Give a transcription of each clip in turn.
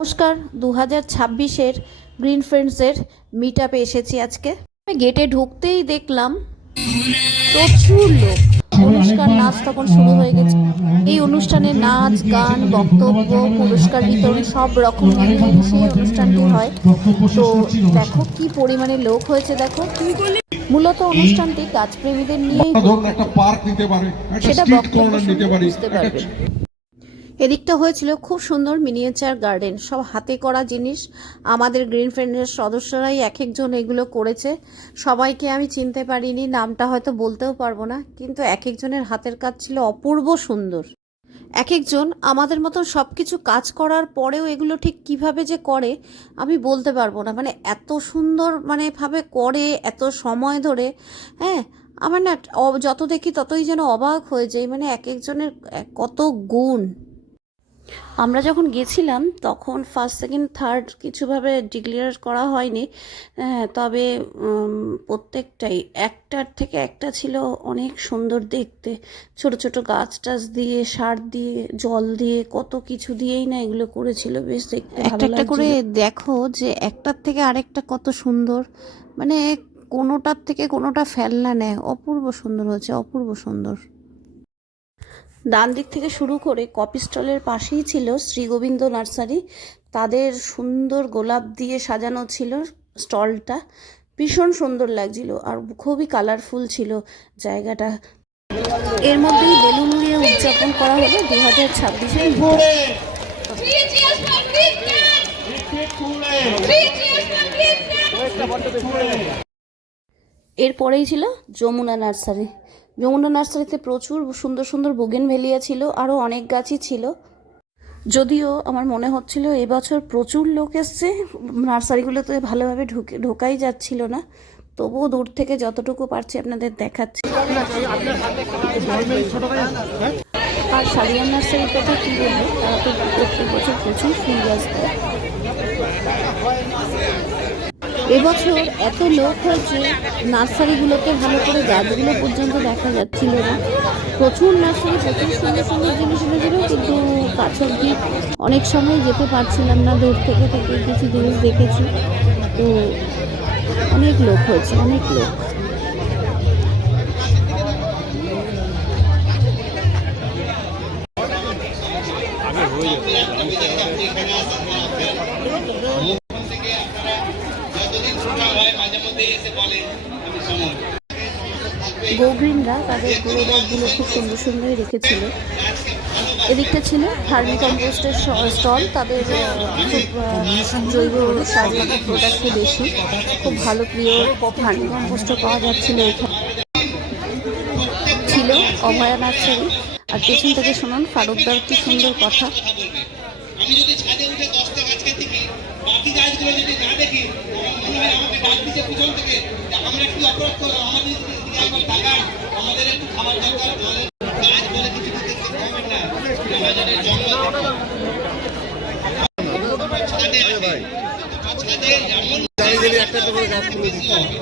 নমস্কার 2026-এর green ফ্রেন্ডসের meet আপে এসেছি আজকে। গেটে ঢুকতেই দেখলাম প্রচুর লোক। অনুষ্ঠান নাচ তখন শুরু হয়ে গেছে। এই অনুষ্ঠানে নাচ গান বক্তব্য পুরস্কার বিতরণ সব রকম মিলেমিশে অনুষ্ঠানটি হয়। তো দেখো কি পরিমাণে লোক হয়েছে, দেখো। মূলত অনুষ্ঠানটি গাছপ্রেমীদের নিয়েই সেটা বক্তব্য শুনে বুঝতে পারবে। এদিকটা হয়েছিল খুব সুন্দর মিনিয়েচার গার্ডেন, সব হাতে করা জিনিস। আমাদের গ্রিন ফ্রেন্ডের সদস্যরাই এক একজন এগুলো করেছে। সবাইকে আমি চিনতে পারিনি, নামটা হয়তো বলতেও পারবো না, কিন্তু এক একজনের হাতের কাজ ছিল অপূর্ব সুন্দর। এক একজন আমাদের মতন সব কিছু কাজ করার পরেও এগুলো ঠিক কিভাবে যে করে আমি বলতে পারবো না। মানে এত সুন্দর ভাবে করে, এত সময় ধরে। হ্যাঁ, আমার না যত দেখি ততই যেন অবাক হয়ে যাই। এক একজনের কত গুণ। আমরা যখন গেছিলাম তখন ফার্স্ট সেকেন্ড থার্ড কিছুভাবে ডিক্লেয়ার করা হয়নি, তবে প্রত্যেকটাই একটার থেকে একটা ছিল অনেক সুন্দর দেখতে। ছোট ছোট গাছ টাছ দিয়ে, সার দিয়ে, জল দিয়ে, কত কিছু দিয়েই না এগুলো করেছিল। বেশ দেখতে ভালো লাগছিল। একটা করে দেখো যে একটার থেকে আরেকটা কত সুন্দর, কোনোটার থেকে কোনোটা ফেলনা নেয়। অপূর্ব সুন্দর হয়েছে, অপূর্ব সুন্দর। ডান দিক থেকে শুরু করে কফি স্টলের পাশেই ছিল শ্রী গোবিন্দ নার্সারি। তাদের সুন্দর গোলাপ দিয়ে সাজানো ছিল স্টলটা, ভীষণ সুন্দর লাগছিল আর খুবই কালারফুল ছিল জায়গাটা। এর মধ্যেই বেলুন উড়িয়ে উদযাপন করা হলো 2026-এর। এরপরেই ছিল যমুনা নার্সারি। যমুনা নার্সারিতে প্রচুর সুন্দর সুন্দর বোগেনভেলিয়া ছিল, আরও অনেক গাছই ছিল। যদিও আমার মনে হচ্ছিল এবছর প্রচুর লোক এসছে, নার্সারিগুলোতে ভালোভাবে ঢোকাই যাচ্ছিল না। তবুও দূর থেকে যতটুকু পারছি আপনাদের দেখাচ্ছি। আর সারিয়ান নার্সারির কথা কী বলবো, তারা তো প্রত্যেক বছর প্রচুর ফুল গাছ দেয়। এবছর এত লোক হয়েছে, নার্সারিগুলোতে ভালো করে গাছগুলো পর্যন্ত দেখা যাচ্ছিল না। প্রচুর নার্সারি, প্রচুর সুন্দর সুন্দর জিনিস এনেছিল, কিন্তু কাছে অব্দি অনেক সময় যেতে পারছিলাম না। দূর থেকে থেকে কিছু জিনিস দেখেছি। তো অনেক লোক হয়েছে, অনেক লোক। গোগ্রিনরা তাদের প্রোডাক্টগুলো খুব সুন্দর সুন্দরই রেখেছিল। এদিকটা ছিল ভার্মি কম্পোস্টের স্টল। তাদের খুব জৈব সারের প্রোডাক্টই বেশি, খুব ভালো প্রিয় ভার্মি কম্পোস্টও পাওয়া যাচ্ছিল এখানে। ছিল অভয়া নার্সারি। আর পেছন থেকে শুনুন ফারুকদার কি সুন্দর কথা। আমি যদি ছাদে উঠে 10টা গাছকে দেখি, বাকি গাছগুলো যদি না দেখি, মনে হয় আমাকে ডাক দিচ্ছে পিছন থেকে, আমরা একটু অপরাধ করবো, আমাদের একবার টাকা, আমাদের একটু খাবার দরকার, গাছ বলে কিছু দেখতে পাবেন না, আমাদের জঙ্গল ছাদে আছে, ছাদে এমন একটা করে গাছ তুলে দিতে হবে।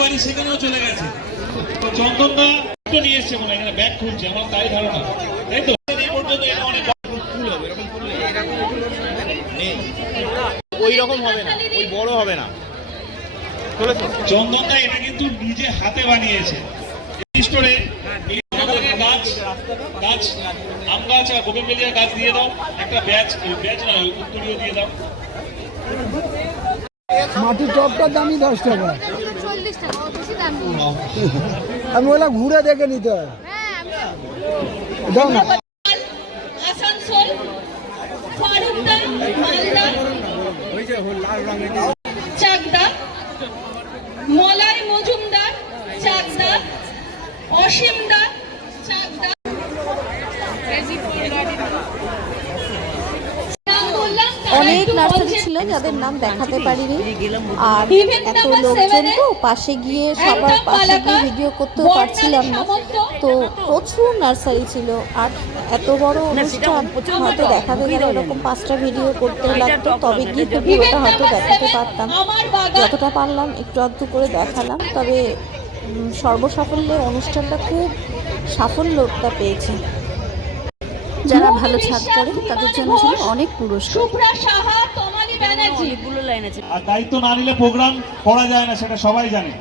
বাড়ি সেখানেও চলে গেছে, চন্দনদা নিয়ে এসছে মনে হয়, এখানে ব্যাগ খুলছে, আমার তাই ধারণা, তাই তো? এই পর্যন্ত এটা অনেক ওই রকম হবে না, ওই বড় হবে না। চন্দনদা এটা কিন্তু নিজে হাতে বানিয়েছে। স্টোরে গাছ গাছ আম গাছ আর বোগেনভেলিয়া গাছ দিয়ে দাও, একটা ব্যাচ না উত্তরীয় দিয়ে দাও। মাটির টপটার দামই 10 টাকা। আমি ওলা ঘুরে দেখে নিতে হয়। দাও না। আসানসোল, ফারুকদা, মালদা, চাকদা, মলয় মজুমদার, চাকদা, অসীমদা, চাকদা। অনেক নার্সারি ছিল যাদের নাম দেখাতে পারিনি। আর এত লোকজন তো পাশে গিয়ে সবার পাশে গিয়ে ভিডিও করতেও পারছিলাম না। তো প্রচুর নার্সারি ছিল। আর এত বড় অনুষ্ঠান হয়তো দেখাতে গেলে এরকম 5টা ভিডিও করতে লাগতো, তবে গিয়ে তো পুরোটা হয়তো দেখাতে পারতাম। যতটা পারলাম একটু আধটু করে দেখালাম। তবে সর্বসাফল্যে অনুষ্ঠানটা খুব সাফল্যটা পেয়েছে। যারা ভালো ছাদ করে তাদের জন্য ছিল অনেক পুরস্কার। শুভ্রা সাহা, তমালি ব্যানার্জি। আর দায়িত্ব না নিলে প্রোগ্রাম করা যায় না, সেটা সবাই জানে।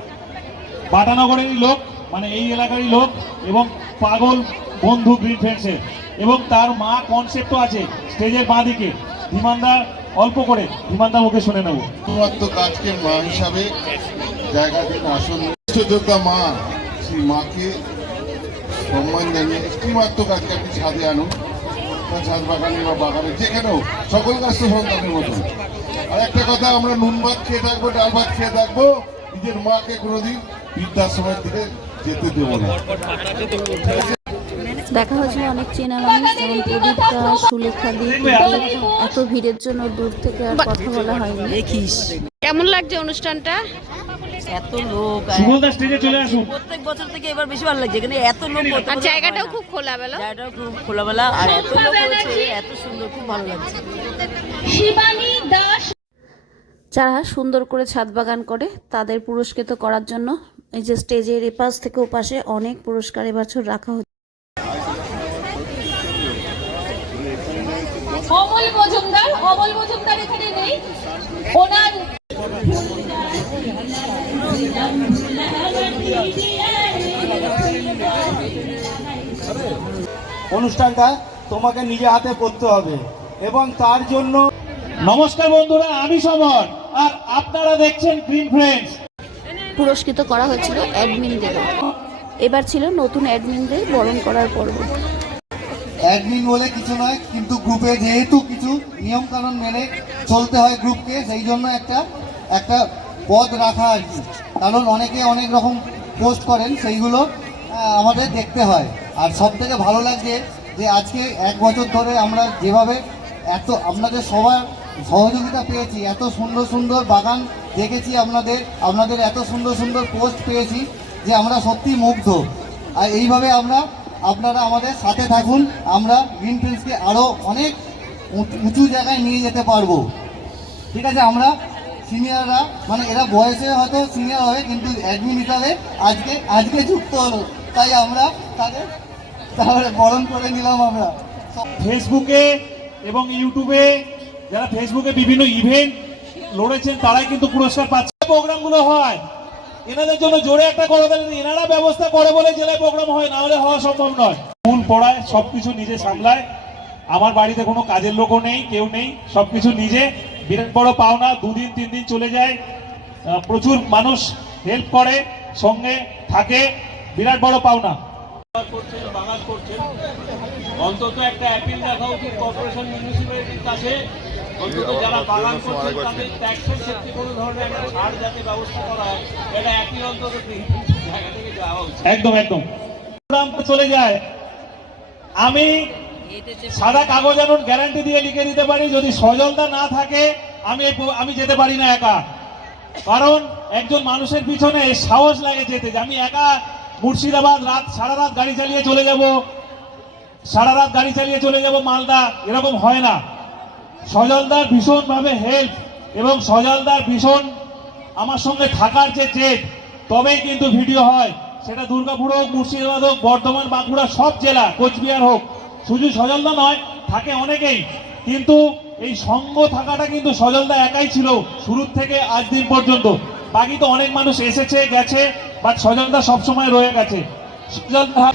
বাটানগরেরই লোক, মানে এই এলাকারই লোক, এবং পাগল বন্ধু গ্রিন ফ্রেন্ডসের, এবং তার মা কনসেপ্টও আছে স্টেজের বাঁ দিকে। ধীমানদা অল্প করে ধীমানদার মুখে শুনে নেব। শুধুমাত্র কাজকে মা হিসাবে জায়গা দিন, আসল যোদ্ধা মা, সেই মাকে সম্মান জানিয়ে একটি মাত্র কাজকে আপনি ছাদে আনুন, ছাদ বাগানে বা বাগানে যেখানেও, সকল কাজ তো সন্তানের মতন। আর একটা কথা, আমরা নুন ভাত খেয়ে থাকবো, ডাল ভাত খেয়ে থাকবো, নিজের মাকে কোনোদিন বৃদ্ধাশ্রমের দিকে যেতে দেবো না। দেখা হয়েছিল অনেক চেনা মানুষ, যেমন প্রদীপটা, সুলেখা দি। এত ভিড়ের জন্য দূর থেকে আর কথা বলা হয়নি। কেমন লাগছে অনুষ্ঠানটা? এত লোক, আর সুবলদা স্টেজে চলে আসুন। প্রত্যেক বছর থেকে এবার বেশি ভালো লাগছে, এখানে এত লোক, আর জায়গাটাও খুব খোলামেলা, জায়গাটাও খুব খোলামেলা, আর এত লোক হয়েছে, এত সুন্দর, খুব ভালো লাগছে। শিবানী দাস। যারা সুন্দর করে ছাদ বাগান করে তাদের পুরস্কৃত করার জন্য এই যে স্টেজের এপাশ থেকে ওপাশে অনেক পুরস্কার এবছর রাখা হচ্ছে। অমল মজুমদার, অমল মজুমদার এখানে নেই, ওনার অনুষ্ঠানটা তোমাকে নিজে হাতে করতে হবে এবং তার জন্য নমস্কার বন্ধুরা, আমি সমর, আর আপনারা দেখছেন গ্রিন ফ্রেন্ডস। পুরস্কৃত করা হয়েছিল অ্যাডমিনদেরও। এবার ছিল নতুন অ্যাডমিনদের বরণ করার পর্ব। অ্যাডমিন বলে কিছু নয়, কিন্তু গ্রুপে যেহেতু কিছু নিয়ম কানুন মেনে চলতে হয় গ্রুপকে, সেই জন্য একটা পদ রাখা আর কি। কারণ অনেকে অনেক রকম পোস্ট করেন, সেইগুলো আমাদের দেখতে হয়। আর সব থেকে ভালো লাগছে যে আজকে 1 বছর ধরে আমরা যেভাবে আপনাদের সবার সহযোগিতা পেয়েছি, এত সুন্দর সুন্দর বাগান দেখেছি, আপনাদের এত সুন্দর সুন্দর পোস্ট পেয়েছি যে আমরা সত্যি মুগ্ধ। আর এইভাবে আপনারা আমাদের সাথে থাকুন, আমরা গ্রিন ফ্রেন্ডসকে আরও অনেক উঁচু জায়গায় নিয়ে যেতে পারবো। ঠিক আছে, আমরা সিনিয়ররা, মানে এরা বয়সে হয়তো সিনিয়র হবে, কিন্তু অ্যাডমিন হিসাবে আজকে যুক্ত হলো, তাই আমরা তাহলে বরণ করে নিলাম। আমরা ফেসবুকে এবং ইউটিউবে যারা ফেসবুকে বিভিন্ন ইভেন্ট লড়েছেন তারাই কিন্তু পুরস্কার পাচ্ছে। প্রোগ্রামগুলো হয়, এনাদের জন্য জোরে একটা করে দেন। এনারা ব্যবস্থা করে বলে জেলায় প্রোগ্রাম হয়, না হলে হওয়া সম্ভব নয়। স্কুল পড়ায়, সবকিছু নিজে সামলায়। আমার বাড়িতে কোনো কাজের লোকও নেই, কেউ নেই, সবকিছু নিজে। বিরাট বড় পাওনা, 2 দিন 3 দিন চলে যায়। প্রচুর মানুষ হেল্প করে, সঙ্গে থাকে, বিরাট বড় পাওনা। বাগান করছেন, অন্তত একটা অ্যাপিল দেখা উচিত কর্পোরেশন মিউনিসিপ্যালিটির কাছে, অন্তত যারা বাগান করছেন তাদের ট্যাক্সের ক্ষেত্রে কোনো ধরনের একটা ছাড় যাতে ব্যবস্থা করা হয়, এটা অ্যাপিল অন্তত জায়গা থেকে যাওয়া উচিত। একদম একদম চলে যায়। আমি সাদা কাগজ আনুন, গ্যারান্টি দিয়ে লিখে দিতে পারি, যদি সজলদা না থাকে আমি যেতে পারি না একা। কারণ একজন মানুষের পিছনে সাহস লাগে যেতে, যে আমি একা মুর্শিদাবাদ সারা রাত গাড়ি চালিয়ে চলে যাব মালদা, এরকম হয় না। সজলদার ভীষণভাবে হেল্প এবং সজলদার ভীষণ আমার সঙ্গে থাকার যে জেদ, তবেই কিন্তু ভিডিও হয়। সেটা দুর্গাপুর হোক, মুর্শিদাবাদ হোক, বর্ধমান, বাঁকুড়া, সব জেলা, কোচবিহার হোক, শুধু সজলদা নয়, থাকে অনেকেই। কিন্তু এই সঙ্গ থাকাটা কিন্তু সজলদা একাই ছিল শুরু থেকে আজ দিন পর্যন্ত। বাকি তো অনেক মানুষ এসেছে গেছে, বাট সজলদা সবসময় রয়ে গেছে। সজলদা